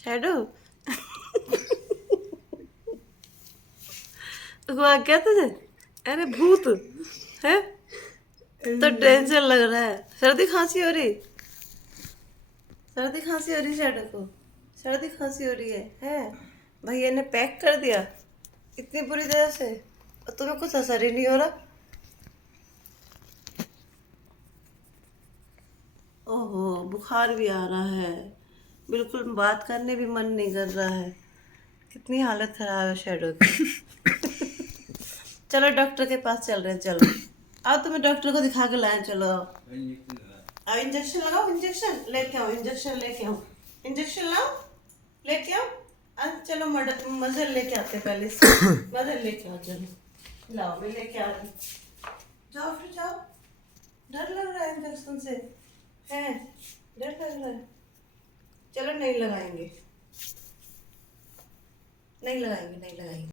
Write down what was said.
Shadow हुआ क्या तुझे? अरे भूत है तो टेंशन लग रहा है। सर्दी खांसी हो रही, सर्दी खांसी हो रही शैडो को, सर्दी खांसी हो रही है भैया ने पैक कर दिया इतनी बुरी तरह से और तुम्हें कुछ असर ही नहीं हो रहा। ओहो बुखार भी आ रहा है, बिल्कुल बात करने भी मन नहीं कर रहा है। कितनी हालत खराब है शैडो की। चलो डॉक्टर के पास चल रहे हैं, चलो आओ तुम्हें डॉक्टर को दिखा के लाएं, चलो आओ। आओ इंजेक्शन लगाओ, इंजेक्शन लेके आओ, इंजेक्शन लेके आओ, इंजेक्शन लाओ लेके आओ। चलो मदर लेके आते हैं पहले से। मदर लेके आओ, चलो लाओ मैं लेके आ रही हूँ। जाओ फिर जाओ, डर लग रहा है इंजेक्शन से है, डर लग रहा है। चलो नहीं लगाएंगे, नहीं लगाएंगे, नहीं लगाएंगे।